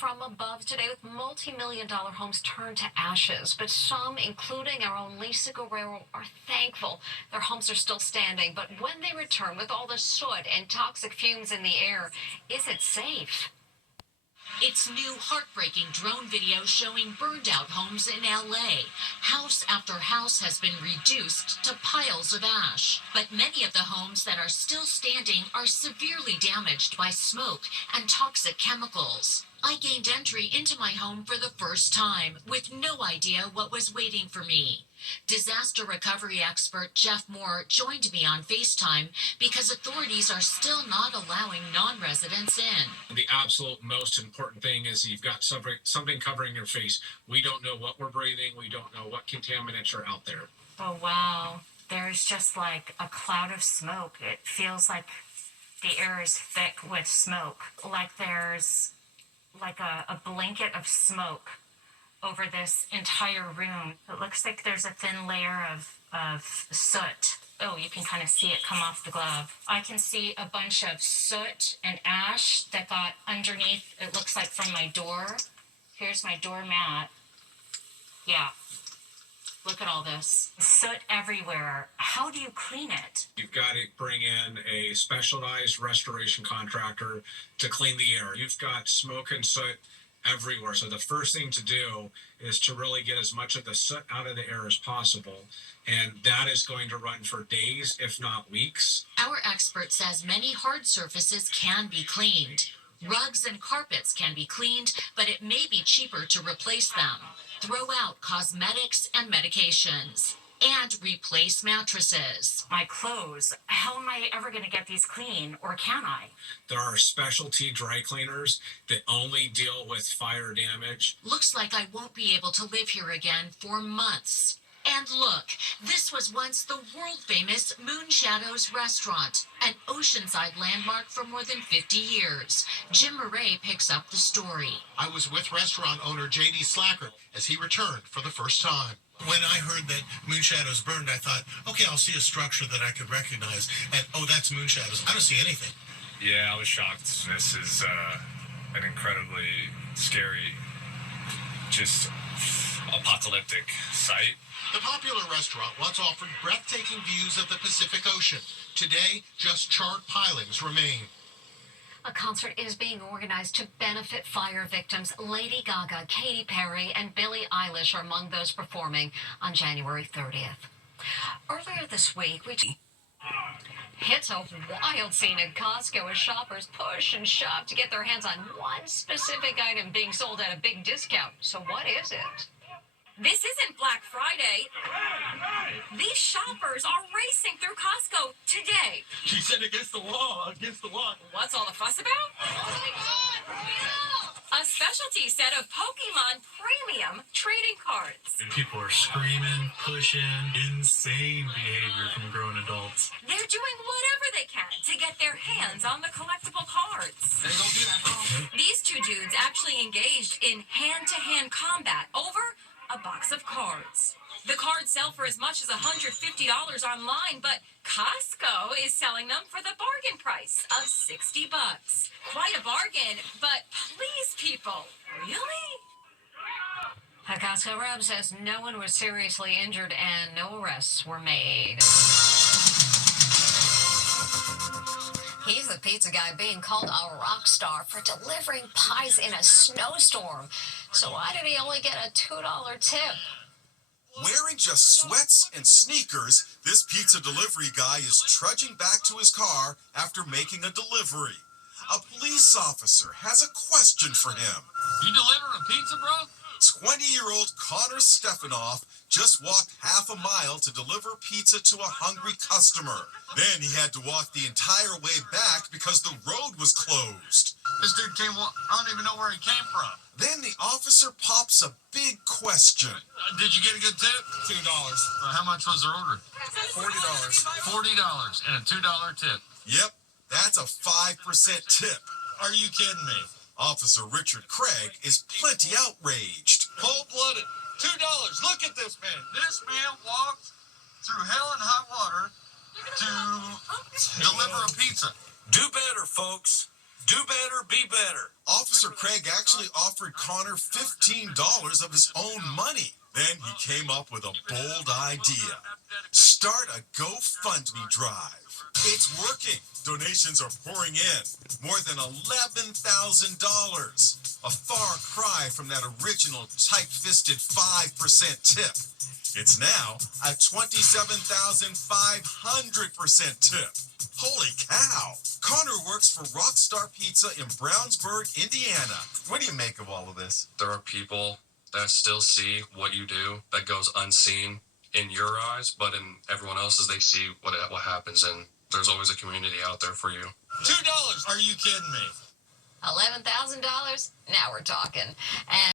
from above today with multi-million-dollar homes turned to ashes. But some, including our own Lisa Guerrero, are thankful their homes are still standing. But when they return with all the soot and toxic fumes in the air, is it safe? It's new heartbreaking drone video showing burned out homes in LA. House after house has been reduced to piles of ash. But many of the homes that are still standing are severely damaged by smoke and toxic chemicals. I gained entry into my home for the first time with no idea what was waiting for me. Disaster recovery expert Jeff Moore joined me on FaceTime because authorities are still not allowing non-residents in. The absolute most important thing is you've got something covering your face. We don't know what we're breathing. We don't know what contaminants are out there. Oh, wow. There's just like a cloud of smoke. It feels like the air is thick with smoke, like there's like a blanket of smoke over this entire room. It looks like there's a thin layer of soot. Oh, you can kind of see it come off the glove. I can see a bunch of soot and ash that got underneath, it looks like from my door. Here's my doormat. Yeah. Look at all this. Soot everywhere. How do you clean it? You've got to bring in a specialized restoration contractor to clean the air. You've got smoke and soot everywhere. So the first thing to do is to really get as much of the soot out of the air as possible. And that is going to run for days, if not weeks. Our expert says many hard surfaces can be cleaned. Rugs and carpets can be cleaned, but it may be cheaper to replace them. Throw out cosmetics and medications. And replace mattresses. My clothes, how am I ever going to get these clean, or can I? There are specialty dry cleaners that only deal with fire damage. Looks like I won't be able to live here again for months. And look, this was once the world-famous Moonshadows restaurant, an oceanside landmark for more than 50 years. Jim Murray picks up the story. I was with restaurant owner J.D. Slacker as he returned for the first time. When I heard that Moonshadows burned, I thought, okay, I'll see a structure that I could recognize. And, oh, that's Moonshadows. I don't see anything. Yeah, I was shocked. This is an incredibly scary, just apocalyptic sight. The popular restaurant once offered breathtaking views of the Pacific Ocean. Today, just charred pilings remain. A concert is being organized to benefit fire victims. Lady Gaga, Katy Perry, and Billie Eilish are among those performing on January 30th. Earlier this week, it's a wild scene at Costco as shoppers push and shove to get their hands on one specific item being sold at a big discount. So what is it? This isn't Black Friday. These shoppers are racing through Costco today. She said against the law, against the law. What's all the fuss about? Oh my God! A specialty set of Pokemon Premium trading cards. And people are screaming, pushing, insane behavior from grown adults. They're doing whatever they can to get their hands on the collectible cards. Hey, don't do that. These two dudes actually engaged in hand-to-hand combat over a box of cards. The cards sell for as much as $150 online, but Costco is selling them for the bargain price of $60. Quite a bargain, but please, people, really? A Costco rep says no one was seriously injured and no arrests were made. He's the pizza guy being called a rock star for delivering pies in a snowstorm. So why did he only get a $2 tip? Wearing just sweats and sneakers, this pizza delivery guy is trudging back to his car after making a delivery. A police officer has a question for him. You delivering a pizza, bro? 20-year-old Connor Stefanoff just walked half a mile to deliver pizza to a hungry customer. Then he had to walk the entire way back because the road was closed. This dude came, I don't even know where he came from. Then the officer pops a big question. Did you get a good tip? $2. How much was their order? $40. $40 and a $2 tip. Yep, that's a 5% tip. Are you kidding me? Officer Richard Craig is plenty outraged. Cold-blooded. $2. Look at this man. This man walked through hell and hot water to deliver a pizza. Do better, folks. Do better, be better. Officer Craig actually offered Connor $15 of his own money. Then he came up with a bold idea. Start a GoFundMe drive. It's working. Donations are pouring in. More than $11,000. A far cry from that original tight-fisted 5% tip. It's now a 27,500% tip. Holy cow. Connor works for Rockstar Pizza in Brownsburg, Indiana. What do you make of all of this? There are people that still see what you do that goes unseen in your eyes, but in everyone else's, they see what happens, and there's always a community out there for you. $2. Are you kidding me? $11,000? Now we're talking. And